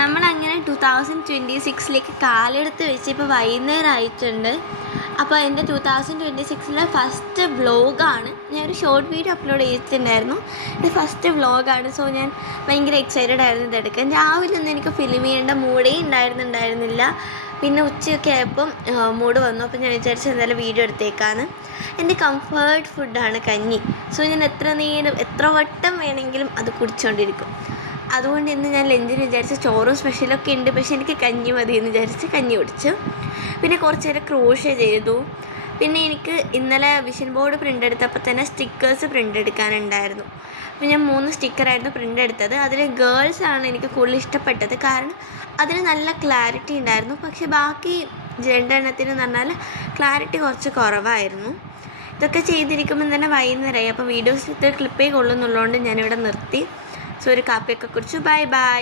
നമ്മളങ്ങനെ 2026 കാലെടുത്ത് വെച്ച് ഇപ്പോൾ വൈകുന്നേരം ആയിട്ടുണ്ട്. അപ്പോൾ എൻ്റെ 2026 ഫസ്റ്റ് വ്ളോഗാണ്. ഞാനൊരു ഷോർട്ട് വീഡിയോ അപ്ലോഡ് ചെയ്തിട്ടുണ്ടായിരുന്നു. ഇത് ഫസ്റ്റ് വ്ളോഗാണ്. സോ ഞാൻ ഭയങ്കര എക്സൈറ്റഡ് ആയിരുന്നു ഇതെടുക്കാൻ. രാവിലെ ഒന്നും എനിക്ക് ഫിലിം ചെയ്യേണ്ട മൂഡേ ഉണ്ടായിരുന്നില്ല. പിന്നെ ഉച്ചയൊക്കെ ആയപ്പം മൂഡ് വന്നു. അപ്പോൾ ഞാൻ വിചാരിച്ചു എന്തായാലും വീഡിയോ എടുത്തേക്കാന്ന്. എൻ്റെ കംഫേർട്ട് ഫുഡാണ് കഞ്ഞി. സോ ഞാൻ എത്ര വട്ടം വേണമെങ്കിലും അത് കുടിച്ചുകൊണ്ടിരിക്കും. അതുകൊണ്ട് ഇന്ന് ഞാൻ ലഞ്ചിന് വിചാരിച്ച ചോറും സ്പെഷ്യലൊക്കെ ഉണ്ട്, പക്ഷെ എനിക്ക് കഞ്ഞി മതി എന്ന് വിചാരിച്ച് കഞ്ഞി കുടിച്ചു. പിന്നെ കുറച്ച് നേരം ക്രോഷ്യ ചെയ്തു. പിന്നെ എനിക്ക് ഇന്നലെ വിഷൻ ബോർഡ് പ്രിൻ്റ് എടുത്തപ്പോൾ തന്നെ സ്റ്റിക്കേഴ്സ് പ്രിൻ്റ് എടുക്കാനുണ്ടായിരുന്നു. അപ്പോൾ ഞാൻ 3 സ്റ്റിക്കറായിരുന്നു പ്രിൻ്റ് എടുത്തത്. അതിൽ ഗേൾസാണ് എനിക്ക് കൂടുതൽ ഇഷ്ടപ്പെട്ടത്, കാരണം അതിന് നല്ല ക്ലാരിറ്റി ഉണ്ടായിരുന്നു. പക്ഷെ ബാക്കി 2 എണ്ണത്തിന് എന്ന് പറഞ്ഞാൽ ക്ലാരിറ്റി കുറച്ച് കുറവായിരുന്നു. ഇതൊക്കെ ചെയ്തിരിക്കുമ്പോൾ തന്നെ വൈകുന്നേരമായി. അപ്പോൾ വീഡിയോസ് ഇത്ര ക്ലിപ്പേ കൊള്ളുന്നുള്ളതുകൊണ്ട് ഞാനിവിടെ നിർത്തി. സോ ഒരു കാപ്പിയൊക്കെ കുടിച്ചു. ബൈ.